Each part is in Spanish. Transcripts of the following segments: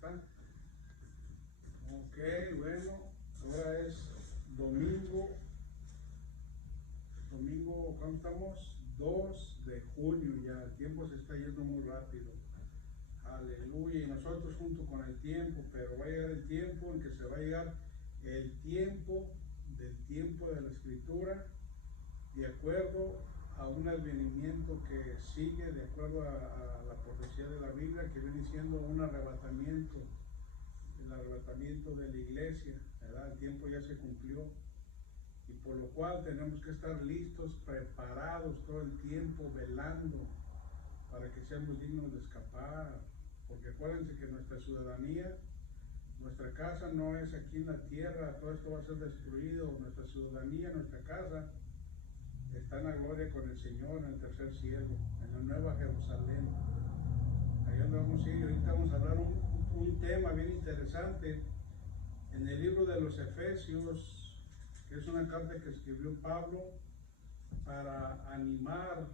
está? Ok, bueno, ahora es domingo, ¿cuándo estamos? 2 de junio ya, el tiempo se está yendo muy rápido. Aleluya, y nosotros junto con el tiempo, pero va a llegar el tiempo en que se va a llegar el tiempo de la Escritura, de acuerdo a un advenimiento que sigue, de acuerdo a la profecía de la Biblia, que viene siendo un arrebatamiento, el arrebatamiento de la iglesia, ¿verdad? El tiempo ya se cumplió, y por lo cual tenemos que estar listos, preparados todo el tiempo, velando, para que seamos dignos de escapar, porque acuérdense que nuestra ciudadanía, nuestra casa no es aquí en la tierra, todo esto va a ser destruido, nuestra ciudadanía, nuestra casa, está en la gloria con el Señor en el tercer cielo, en la nueva Jerusalén. Ahí donde vamos a ir. Ahorita vamos a hablar un tema bien interesante en el libro de los Efesios, que es una carta que escribió Pablo para animar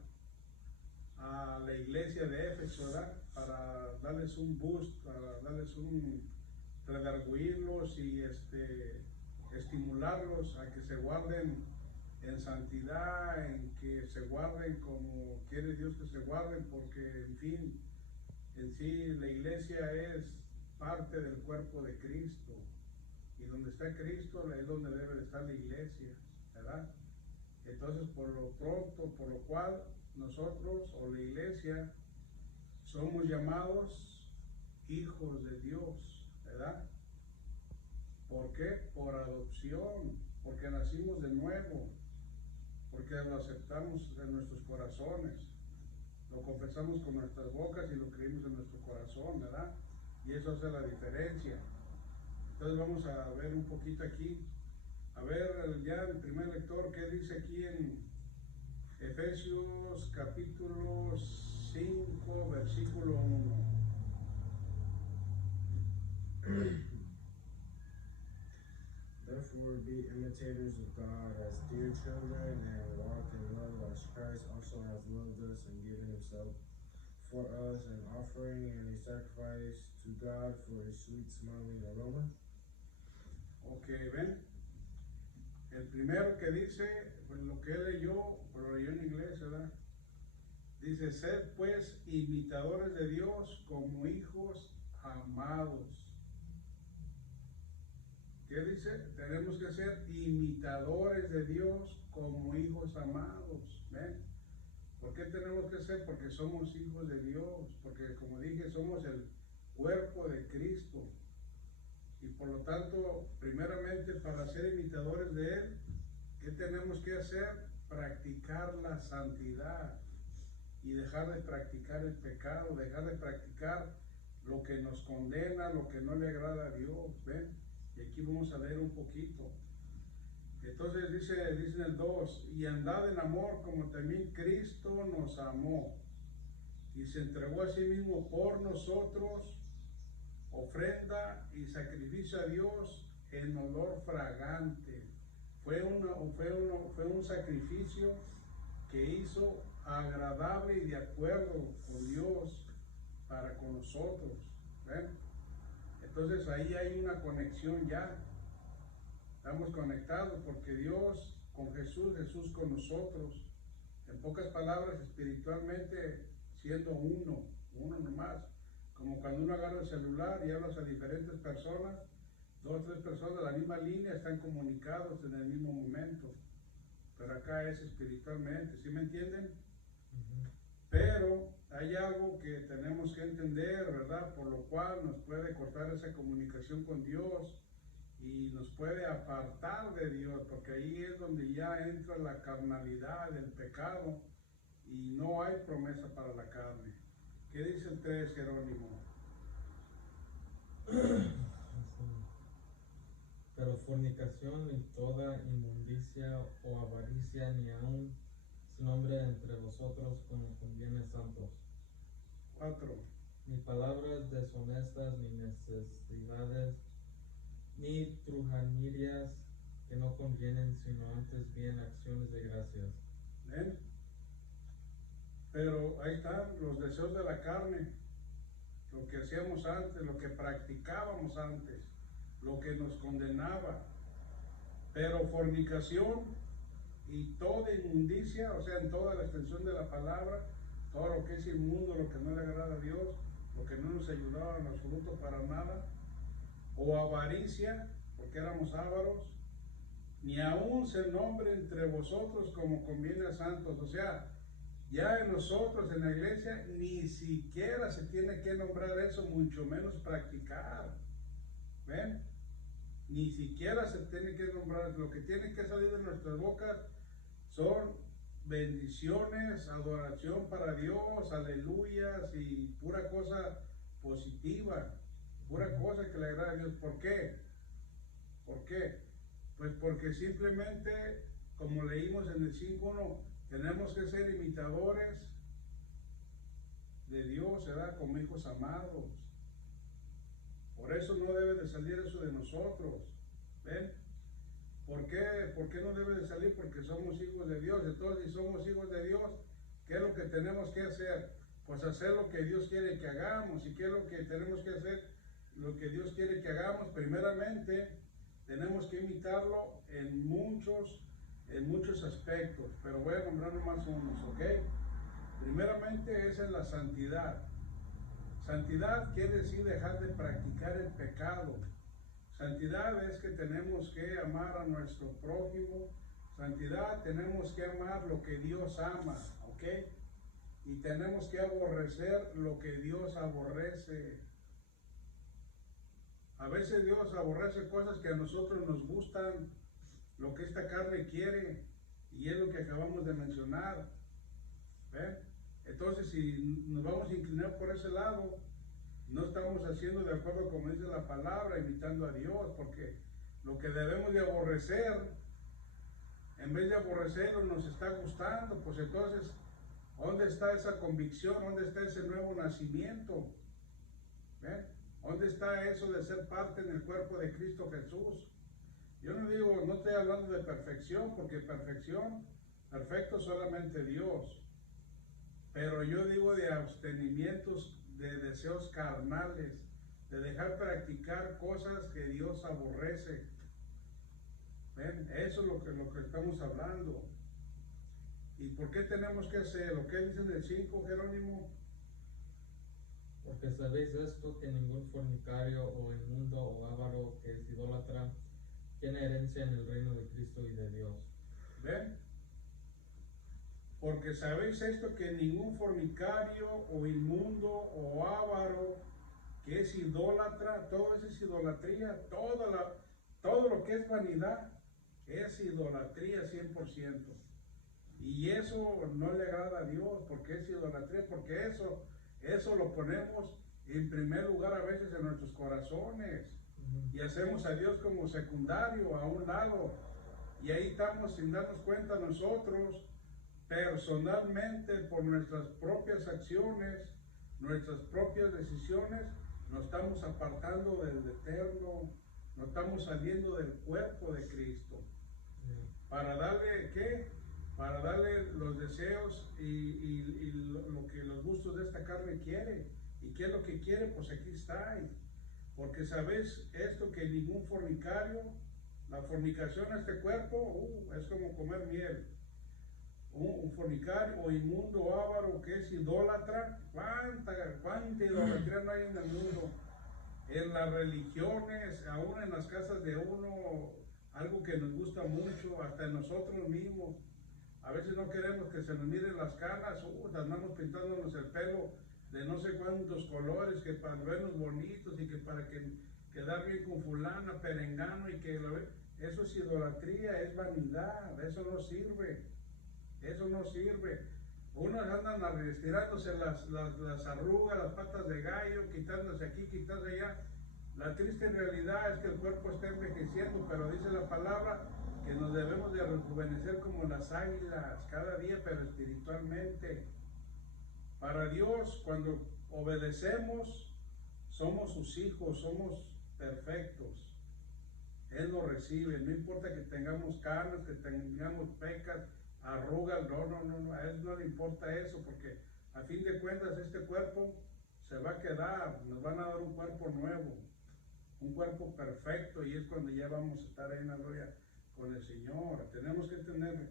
a la iglesia de Éfeso, ¿verdad? Para darles un boost, para darles redarguirlos y estimularlos a que se guarden en santidad, en que se guarden como quiere Dios que se guarden, porque en fin, en sí la iglesia es parte del cuerpo de Cristo, y donde está Cristo es donde debe de estar la iglesia, ¿verdad? Entonces, por lo pronto, por lo cual nosotros o la iglesia somos llamados hijos de Dios, ¿verdad? ¿Por qué? Por adopción, porque nacimos de nuevo, porque lo aceptamos en nuestros corazones, lo confesamos con nuestras bocas y lo creímos en nuestro corazón, ¿verdad? Y eso hace la diferencia. Entonces vamos a ver un poquito aquí, a ver ya el primer lector, ¿qué dice aquí en Efesios capítulo 5, versículo 1? Therefore be imitators of God as dear children, and walk in love as Christ also has loved us and given himself for us, an offering and a sacrifice to God for a sweet smelling aroma. Ok, ven. El primero que dice, pues lo que él leyó, pero lo leyó en inglés, ¿verdad? Dice, sed pues imitadores de Dios como hijos amados. ¿Qué dice? Tenemos que ser imitadores de Dios como hijos amados. ¿Ven? ¿Por qué tenemos que ser? Porque somos hijos de Dios, porque como dije, somos el cuerpo de Cristo. Y por lo tanto, primeramente, para ser imitadores de Él, ¿qué tenemos que hacer? Practicar la santidad y dejar de practicar el pecado, dejar de practicar lo que nos condena, lo que no le agrada a Dios. ¿Ven? Y aquí vamos a leer un poquito. Entonces dice en el 2, y andad en amor como también Cristo nos amó y se entregó a sí mismo por nosotros, ofrenda y sacrificio a Dios en olor fragante. Fue un sacrificio que hizo agradable y de acuerdo con Dios para con nosotros. ¿Ven? Entonces ahí hay una conexión ya. Estamos conectados porque Dios con Jesús, Jesús con nosotros. En pocas palabras, espiritualmente siendo uno nomás. Como cuando uno agarra el celular y hablas a diferentes personas, 2 o 3 personas de la misma línea están comunicados en el mismo momento. Pero acá es espiritualmente, ¿sí me entienden? Pero hay algo que tenemos que entender, ¿verdad? Por lo cual nos puede cortar esa comunicación con Dios y nos puede apartar de Dios, porque ahí es donde ya entra la carnalidad, el pecado, y no hay promesa para la carne. ¿Qué dice el 3, Jerónimo? Pero fornicación y toda inmundicia o avaricia, ni aun su nombre entre vosotros como conviene santos. 4. Ni palabras deshonestas, ni necesidades, ni trujanillas que no convienen, sino antes bien acciones de gracias. ¿Ven? Pero ahí están los deseos de la carne. lo que hacíamos antes, lo que practicábamos antes, lo que nos condenaba. Pero fornicación y toda inmundicia, o sea, en toda la extensión de la palabra, todo lo que es inmundo, lo que no le agrada a Dios, lo que no nos ayudaba en absoluto para nada, o avaricia, porque éramos ávaros, ni aún se nombre entre vosotros como conviene a santos. O sea, ya en nosotros, en la iglesia, ni siquiera se tiene que nombrar eso, mucho menos practicar. ¿Ven? Ni siquiera se tiene que nombrar. Lo que tiene que salir de nuestras bocas son bendiciones, adoración para Dios, aleluyas y pura cosa positiva, pura cosa que le agrada a Dios. ¿Por qué? ¿Por qué? Pues porque simplemente, como leímos en el 5.1, tenemos que ser imitadores de Dios, ¿verdad? Como hijos amados. Por eso no debe de salir eso de nosotros. ¿Ven? ¿Por qué? ¿Por qué no debe de salir? Porque somos hijos de Dios. Entonces, si somos hijos de Dios, ¿qué es lo que tenemos que hacer? Pues hacer lo que Dios quiere que hagamos. ¿Y qué es lo que tenemos que hacer? Lo que Dios quiere que hagamos, primeramente, tenemos que imitarlo en muchos aspectos, pero voy a nombrar nomás unos, ¿ok? Primeramente es en la santidad. Santidad quiere decir dejar de practicar el pecado. Santidad es que tenemos que amar a nuestro prójimo. Santidad, tenemos que amar lo que Dios ama, ¿ok? Y tenemos que aborrecer lo que Dios aborrece. A veces Dios aborrece cosas que a nosotros nos gustan, lo que esta carne quiere, y es lo que acabamos de mencionar. ¿Ven? Entonces, si nos vamos a inclinar por ese lado, no estamos haciendo de acuerdo como dice la palabra, imitando a Dios, porque lo que debemos de aborrecer, en vez de aborrecerlo, nos está gustando. Pues entonces, ¿dónde está esa convicción? ¿Dónde está ese nuevo nacimiento? ¿Ven? ¿Dónde está eso de ser parte en el cuerpo de Cristo Jesús? Yo no digo, no estoy hablando de perfección, porque perfecto solamente Dios. Pero yo digo de abstenimientos, de deseos carnales, de dejar practicar cosas que Dios aborrece. ¿Ven? Eso es lo que estamos hablando. ¿Y por qué tenemos que hacer? ¿Lo que dice en el 5, Jerónimo? Porque sabéis esto, que ningún fornicario o inmundo o avaro que es idólatra tiene herencia en el reino de Cristo y de Dios. ¿Ven? Porque sabéis esto, que ningún fornicario o inmundo o avaro que es idólatra, todo eso es idolatría, todo lo que es vanidad es idolatría 100%. Y eso no le agrada a Dios, porque es idolatría, porque eso lo ponemos en primer lugar a veces en nuestros corazones. Y hacemos a Dios como secundario, a un lado. Y ahí estamos sin darnos cuenta nosotros, personalmente, por nuestras propias acciones, nuestras propias decisiones, nos estamos apartando del Eterno, nos estamos saliendo del cuerpo de Cristo. Para darle, ¿qué? Para darle los deseos y lo que los gustos de esta carne quiere. ¿Y qué es lo que quiere? Pues aquí está. Porque sabéis esto, que ningún fornicario, la fornicación a este cuerpo, es como comer miel. Un fornicario o inmundo o avaro que es idólatra, ¿cuánta idolatría no hay en el mundo? En las religiones, aún en las casas de uno, algo que nos gusta mucho, hasta en nosotros mismos. A veces no queremos que se nos miren las canas, andamos pintándonos el pelo de no sé cuántos colores, que para vernos bonitos y que para quedar bien con fulana, perengano, y que eso es idolatría, es vanidad, eso no sirve, eso no sirve. Unos andan estirándose las arrugas, las patas de gallo, quitándose aquí, quitándose allá. La triste realidad es que el cuerpo está envejeciendo, pero dice la palabra que nos debemos de rejuvenecer como las águilas cada día, pero espiritualmente. Para Dios, cuando obedecemos, somos sus hijos, somos perfectos. Él nos recibe, no importa que tengamos canas, que tengamos pecas, arrugas, no, a Él no le importa eso, porque a fin de cuentas este cuerpo se va a quedar, nos van a dar un cuerpo nuevo, un cuerpo perfecto, y es cuando ya vamos a estar ahí en la gloria con el Señor. Tenemos que tener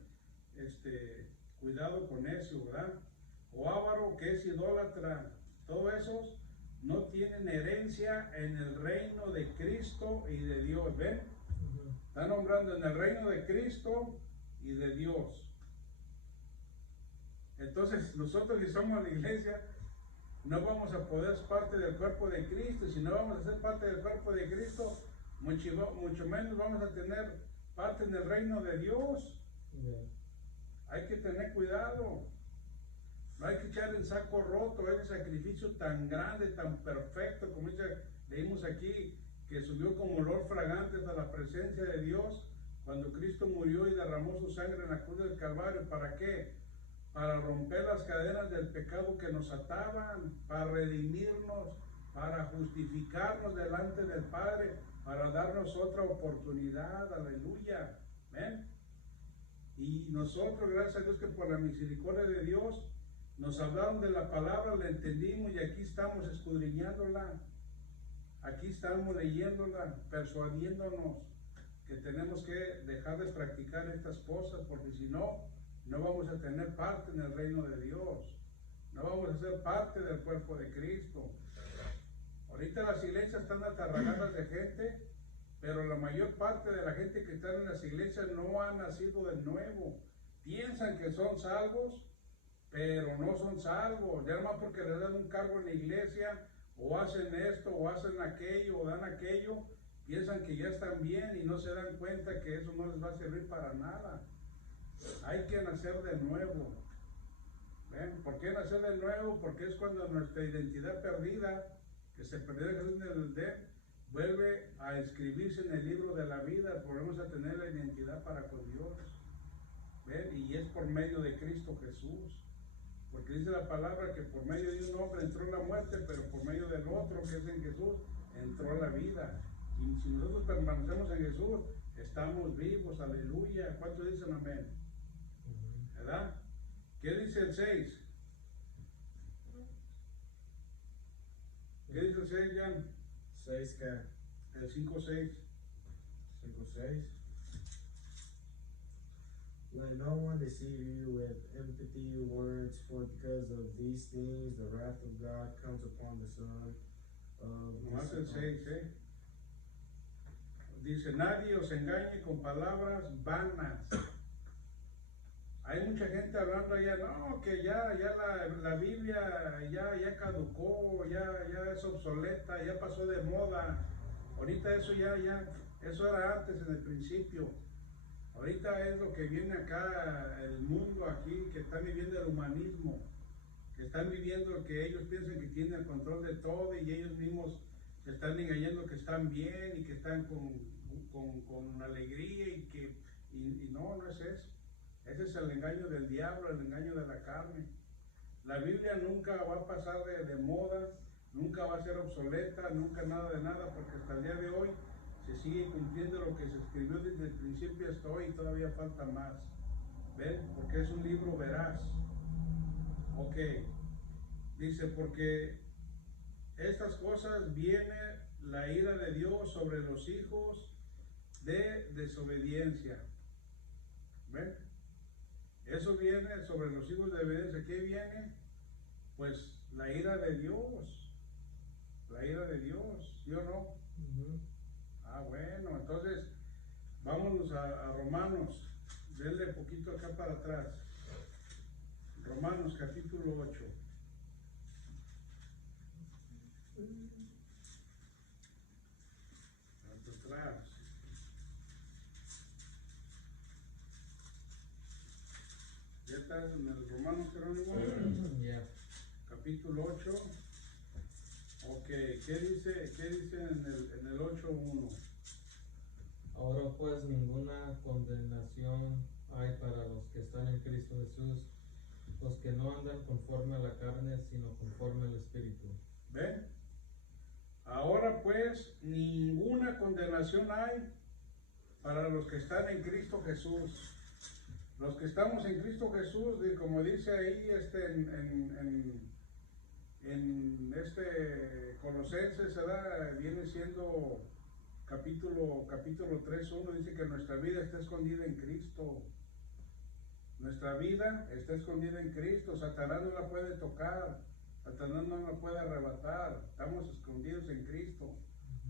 cuidado con eso, ¿verdad? O avaro, que es idólatra, todos esos no tienen herencia en el reino de Cristo y de Dios. ¿Ven? Está nombrando en el reino de Cristo y de Dios. Entonces nosotros que somos la iglesia no vamos a poder ser parte del cuerpo de Cristo. Si no vamos a ser parte del cuerpo de Cristo, mucho menos vamos a tener parte en el reino de Dios. Hay que tener cuidado. No hay que echar en saco roto ese sacrificio tan grande, tan perfecto, como leímos aquí, que subió como olor fragante hasta la presencia de Dios cuando Cristo murió y derramó su sangre en la cruz del Calvario. ¿Para qué? Para romper las cadenas del pecado que nos ataban, para redimirnos, para justificarnos delante del Padre, para darnos otra oportunidad. Aleluya. ¿Ven? Y nosotros, gracias a Dios, que por la misericordia de Dios nos hablaron de la palabra, la entendimos y aquí estamos escudriñándola, aquí estamos leyéndola, persuadiéndonos que tenemos que dejar de practicar estas cosas, porque si no, no vamos a tener parte en el reino de Dios, no vamos a ser parte del cuerpo de Cristo. Ahorita las iglesias están atarragadas de gente, pero la mayor parte de la gente que está en las iglesias no ha nacido de nuevo. Piensan que son salvos, pero no son salvos. Ya nomás porque les dan un cargo en la iglesia, o hacen esto, o hacen aquello, o dan aquello, piensan que ya están bien y no se dan cuenta que eso no les va a servir para nada. Hay que nacer de nuevo. ¿Ven? ¿Por qué nacer de nuevo? Porque es cuando nuestra identidad perdida, que se perdió en el Edén, vuelve a escribirse en el libro de la vida. Volvemos a tener la identidad para con Dios. ¿Ven? Y es por medio de Cristo Jesús. Porque dice la palabra que por medio de un hombre entró la muerte, pero por medio del otro, que es en Jesús, entró la vida. Y si nosotros permanecemos en Jesús, estamos vivos. Aleluya. ¿Cuántos dicen amén? ¿Verdad? ¿Qué dice el 6? ¿Qué dice el 6, Jan? 6 que El 5:6. 5:6. Let no one deceive you with empty words, for because of these things the wrath of God comes upon the son of Nomás el 6, Dice, nadie os engañe con palabras vanas. Hay mucha gente hablando allá, no, que ya la Biblia ya caducó, ya es obsoleta, ya pasó de moda. Ahorita eso eso era antes, en el principio. Ahorita es lo que viene acá, el mundo aquí, que están viviendo el humanismo, que están viviendo que ellos piensan que tienen el control de todo y ellos mismos se están engañando que están bien y que están con alegría y no es eso. Ese es el engaño del diablo, el engaño de la carne. La Biblia nunca va a pasar de moda, nunca va a ser obsoleta, nunca nada de nada, porque hasta el día de hoy se sigue cumpliendo lo que se escribió desde el principio hasta hoy y todavía falta más. ¿Ven? Porque es un libro veraz. Ok. Dice, porque estas cosas viene la ira de Dios sobre los hijos de desobediencia. ¿Ven? Eso viene sobre los hijos de desobediencia. ¿Qué viene? Pues la ira de Dios. La ira de Dios, ¿sí o no? Ah, bueno, entonces vámonos a Romanos. Denle poquito acá para atrás. Romanos capítulo 8. Atrás. ¿Ya estás en el Romanos, Jerónimo? Yeah. Capítulo 8. Ok, ¿qué dice en el 8:1? Ahora pues ninguna condenación hay para los que están en Cristo Jesús, los que no andan conforme a la carne, sino conforme al Espíritu. ¿Ven? Ahora pues ninguna condenación hay para los que están en Cristo Jesús. Los que estamos en Cristo Jesús, como dice ahí en este Colosenses, ¿verdad? Viene siendo capítulo 3:1, dice que nuestra vida está escondida en Cristo. Nuestra vida está escondida en Cristo. Satanás no la puede tocar, Satanás no la puede arrebatar. Estamos escondidos en Cristo,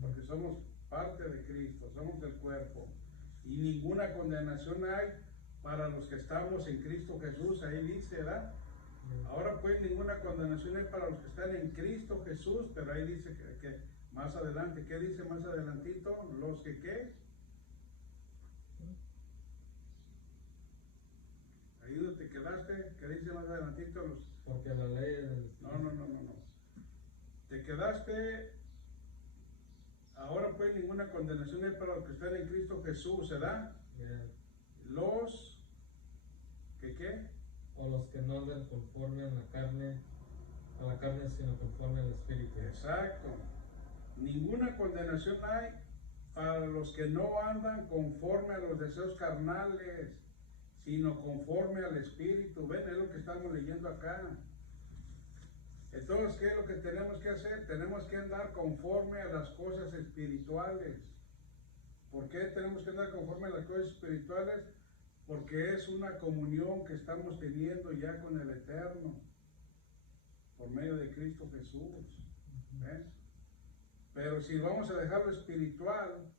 porque somos parte de Cristo, somos el cuerpo. Y ninguna condenación hay para los que estamos en Cristo Jesús. Ahí dice, ¿verdad? Ahora pues ninguna condenación hay para los que están en Cristo Jesús, pero ahí dice que más adelante, ¿qué dice más adelantito? Los que ¿qué? Ahí donde te quedaste, ¿qué dice más adelantito? Porque la ley del... No. Te quedaste, ahora pues ninguna condenación hay para los que están en Cristo Jesús, ¿verdad? Yeah. Los que ¿qué? O los que no andan conforme a la carne, sino conforme al Espíritu. Exacto. Ninguna condenación hay para los que no andan conforme a los deseos carnales, sino conforme al Espíritu. Ven, es lo que estamos leyendo acá. Entonces, ¿qué es lo que tenemos que hacer? Tenemos que andar conforme a las cosas espirituales. ¿Por qué tenemos que andar conforme a las cosas espirituales? Porque es una comunión que estamos teniendo ya con el Eterno, por medio de Cristo Jesús. ¿Ves? Pero si vamos a dejar lo espiritual,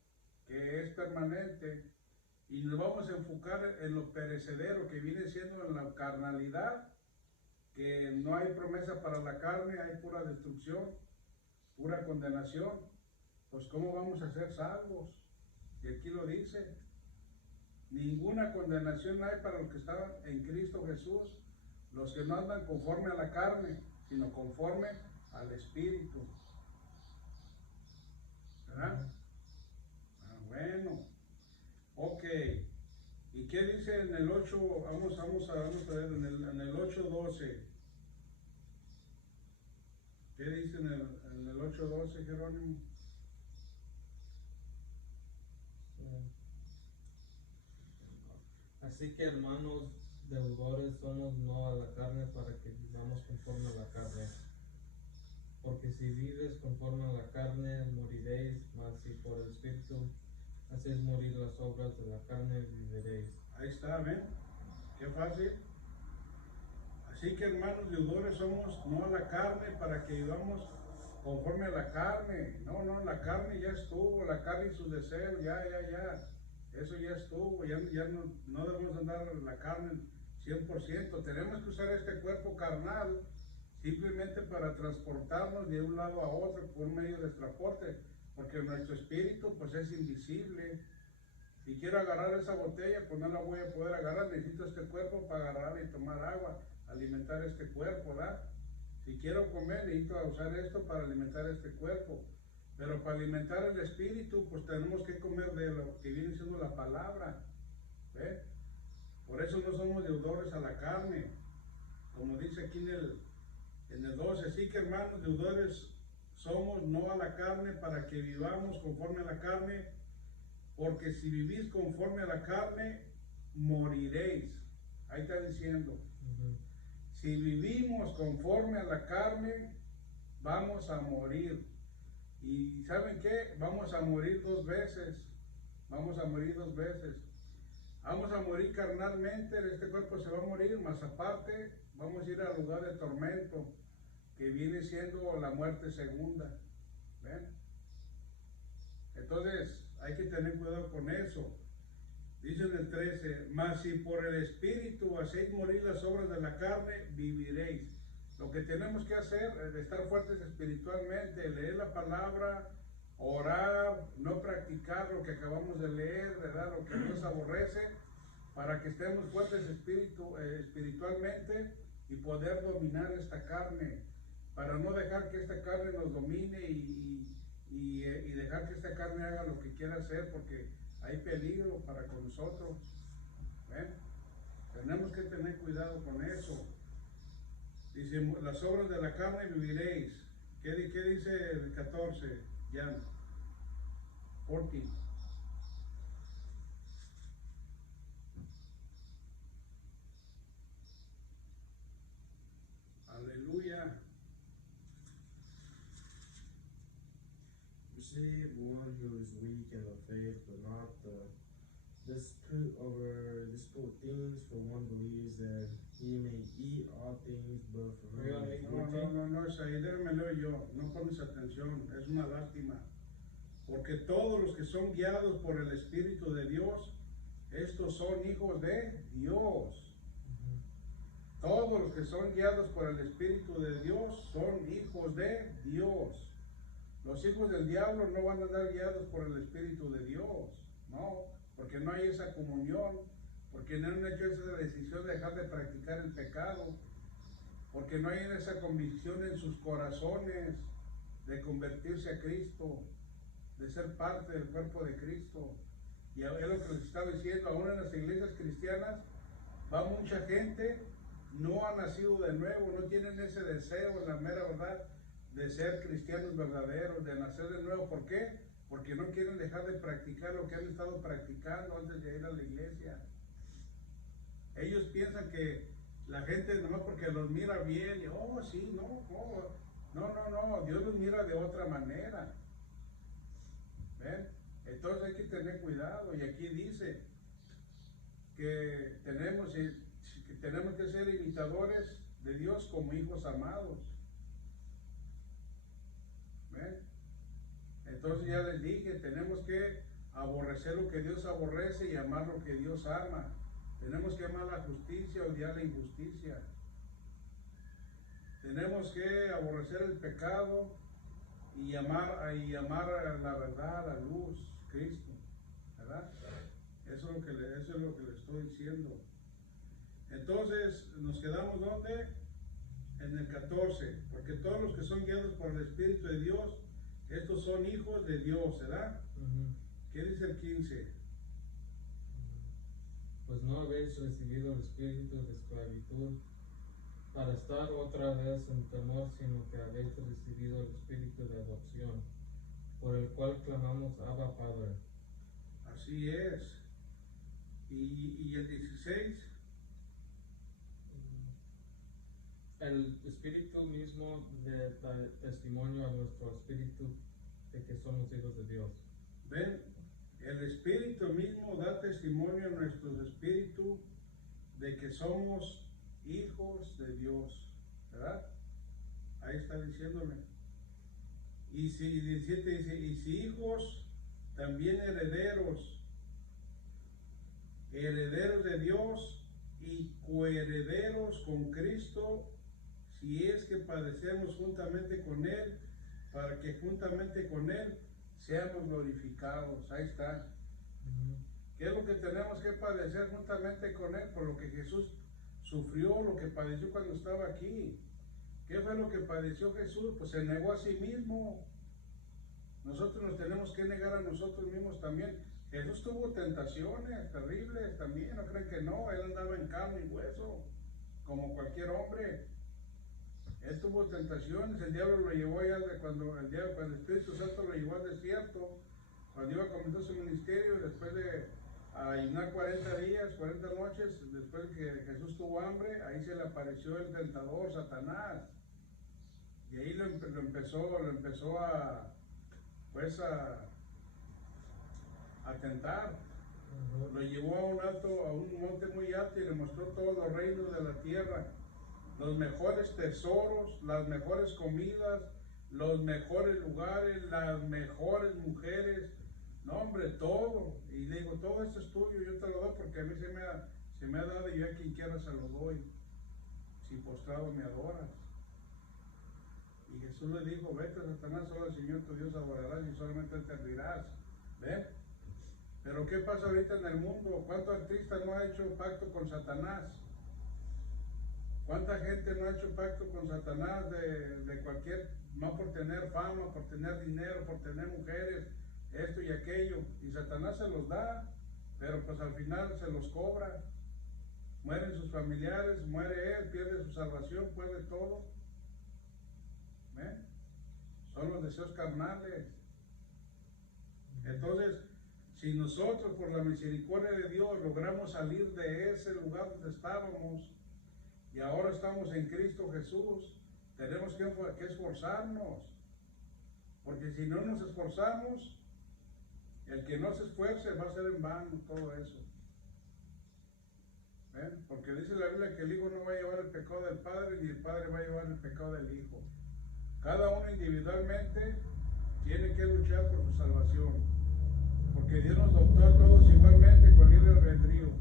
que es permanente, y nos vamos a enfocar en lo perecedero, que viene siendo en la carnalidad, que no hay promesa para la carne, hay pura destrucción, pura condenación, pues ¿cómo vamos a ser salvos? Y aquí lo dice, ninguna condenación hay para los que estaban en Cristo Jesús, los que no andan conforme a la carne, sino conforme al Espíritu. ¿Verdad? Bueno. Ok. ¿Y qué dice en el 8? Vamos a ver en el 8:12. ¿Qué dice en el 8:12, Jerónimo? Así que, hermanos deudores, somos no a la carne para que vivamos conforme a la carne. Porque si vives conforme a la carne, moriréis, mas si por el Espíritu hacéis morir las obras de la carne, viviréis. Ahí está, ¿ven? Qué fácil. Así que, hermanos deudores, somos no a la carne para que vivamos conforme a la carne. No, la carne ya estuvo, la carne y sus deseos, ya. Eso ya estuvo, ya no debemos andar en la carne 100%. Tenemos que usar este cuerpo carnal simplemente para transportarnos de un lado a otro por medio de transporte, porque nuestro espíritu pues es invisible. Si quiero agarrar esa botella, pues no la voy a poder agarrar, necesito este cuerpo para agarrar y tomar agua, alimentar este cuerpo, ¿verdad? Si quiero comer, necesito usar esto para alimentar este cuerpo. Pero para alimentar el espíritu, pues tenemos que comer de lo que viene siendo la palabra. ¿Ve? Por eso no somos deudores a la carne. Como dice aquí en el 12, así que hermanos deudores somos no a la carne para que vivamos conforme a la carne, porque si vivís conforme a la carne, moriréis. Ahí está diciendo. Si vivimos conforme a la carne, vamos a morir. Y ¿saben qué? Vamos a morir 2 veces. Vamos a morir 2 veces. Vamos a morir carnalmente, este cuerpo se va a morir, más aparte vamos a ir al lugar de tormento, que viene siendo la muerte segunda. ¿Ven? Entonces hay que tener cuidado con eso. Dice en el 13, mas si por el Espíritu hacéis morir las obras de la carne, viviréis. Lo que tenemos que hacer es estar fuertes espiritualmente, leer la palabra, orar, no practicar lo que acabamos de leer, ¿verdad? Lo que Dios aborrece, para que estemos fuertes espiritualmente y poder dominar esta carne, para no dejar que esta carne nos domine y dejar que esta carne haga lo que quiera hacer, porque hay peligro para con nosotros. ¿Ven? Tenemos que tener cuidado con eso. Dice, las obras de la carne viviréis. ¿Qué dice el 14? Jan. 14. Aleluya. receive one who is weak in the faith, but not the dispute things, for one believes that he may eat all things, but for We him don't eat No, es ahí, déjame leo yo, no pones atención, es una lástima. Porque todos los que son guiados por el Espíritu de Dios, estos son hijos de Dios. Todos los que son guiados por el Espíritu de Dios son hijos de Dios. Los hijos del diablo no van a andar guiados por el Espíritu de Dios, no, porque no hay esa comunión, porque no han hecho esa decisión de dejar de practicar el pecado, porque no hay esa convicción en sus corazones de convertirse a Cristo, de ser parte del cuerpo de Cristo. Y es lo que les estaba diciendo, aún en las iglesias cristianas va mucha gente, no ha nacido de nuevo, no tienen ese deseo, la mera verdad, de ser cristianos verdaderos, de nacer de nuevo. ¿Por qué? Porque no quieren dejar de practicar lo que han estado practicando antes de ir a la iglesia. Ellos piensan que la gente nomás porque los mira bien, y oh sí, no, Dios los mira de otra manera. ¿Ven? Entonces hay que tener cuidado, y aquí dice que tenemos que ser imitadores de Dios como hijos amados. ¿Ven? Entonces ya les dije, tenemos que aborrecer lo que Dios aborrece y amar lo que Dios ama. Tenemos que amar la justicia, odiar la injusticia. Tenemos que aborrecer el pecado y amar la verdad, la luz, Cristo, ¿verdad? Eso es lo que le estoy diciendo. Entonces, nos quedamos ¿dónde? En el 14, porque todos los que son guiados por el Espíritu de Dios, estos son hijos de Dios, ¿verdad? ¿Qué dice el 15? Pues no habéis recibido el espíritu de esclavitud para estar otra vez en temor, sino que habéis recibido el espíritu de adopción, por el cual clamamos Abba Padre. Así es. Y el 16. El espíritu mismo da testimonio a nuestro espíritu de que somos hijos de Dios. Ven, el Espíritu mismo da testimonio a nuestro espíritu de que somos hijos de Dios, ¿verdad? Ahí está diciéndome. Y si 17 dice, y si hijos, también herederos de Dios y coherederos con Cristo, si es que padecemos juntamente con Él, para que juntamente con Él seamos glorificados. Ahí está. ¿Qué es lo que tenemos que padecer juntamente con Él? Por lo que Jesús sufrió, lo que padeció cuando estaba aquí. ¿Qué fue lo que padeció Jesús? Pues se negó a sí mismo. Nosotros nos tenemos que negar a nosotros mismos también. Jesús tuvo tentaciones terribles también, no creen que no, Él andaba en carne y hueso, como cualquier hombre. Él tuvo tentaciones, el diablo lo llevó allá cuando el Espíritu Santo lo llevó al desierto, cuando iba a comenzar su ministerio, después de ayunar 40 días, 40 noches, después de que Jesús tuvo hambre, ahí se le apareció el tentador, Satanás, y ahí lo empezó a tentar. Lo llevó a un monte muy alto y le mostró todos los reinos de la tierra, los mejores tesoros, las mejores comidas, los mejores lugares, las mejores mujeres, no hombre, todo. Y le digo, todo esto es tuyo, yo te lo doy porque a mí se me ha dado y yo a quien quiera se lo doy, si postrado me adoras. Y Jesús le dijo, vete Satanás, solo al Señor tu Dios adorarás y solamente te servirás. ¿Ven? Pero ¿qué pasa ahorita en el mundo? ¿Cuánto artista no ha hecho pacto con Satanás? ¿Cuánta gente no ha hecho pacto con Satanás de cualquier, no por tener fama, por tener dinero, por tener mujeres, esto y aquello? Y Satanás se los da, pero pues al final se los cobra. Mueren sus familiares, muere él, pierde su salvación, pierde todo. ¿Ven? Son los deseos carnales. Entonces, si nosotros por la misericordia de Dios logramos salir de ese lugar donde estábamos y ahora estamos en Cristo Jesús, tenemos que esforzarnos. Porque si no nos esforzamos, el que no se esfuerce va a ser en vano todo eso. ¿Ven? Porque dice la Biblia que el Hijo no va a llevar el pecado del Padre, ni el Padre va a llevar el pecado del Hijo. Cada uno individualmente tiene que luchar por su salvación. Porque Dios nos dotó a todos igualmente con libre albedrío,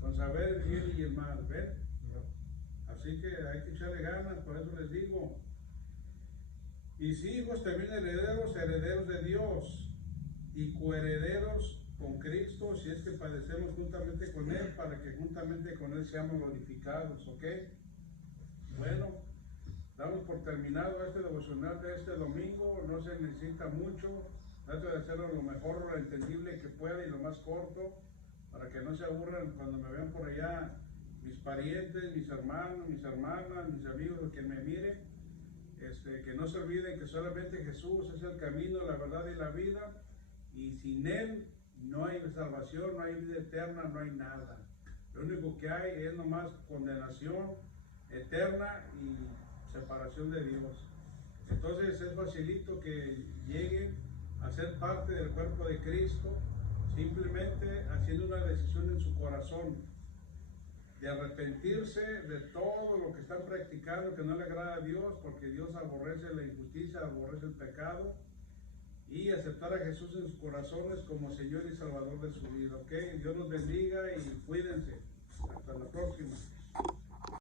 con saber el bien y el mal. ¿Ven? Así que hay que echarle ganas, por eso les digo. Y si hijos, también herederos, herederos de Dios y coherederos con Cristo, si es que padecemos juntamente con Él, para que juntamente con Él seamos glorificados, ¿ok? Bueno, damos por terminado este devocional de este domingo, no se necesita mucho, trato de hacerlo lo mejor, lo entendible que pueda y lo más corto, para que no se aburran cuando me vean por allá mis parientes, mis hermanos, mis hermanas, mis amigos, quien me mire. Que no se olviden que solamente Jesús es el camino, la verdad y la vida, y sin Él no hay salvación, no hay vida eterna, no hay nada. Lo único que hay es nomás condenación eterna y separación de Dios. Entonces es facilito que lleguen a ser parte del cuerpo de Cristo, simplemente haciendo una decisión en su corazón de arrepentirse de todo lo que están practicando que no le agrada a Dios, porque Dios aborrece la injusticia, aborrece el pecado, y aceptar a Jesús en sus corazones como Señor y Salvador de su vida. ¿Ok? Dios los bendiga y cuídense. Hasta la próxima.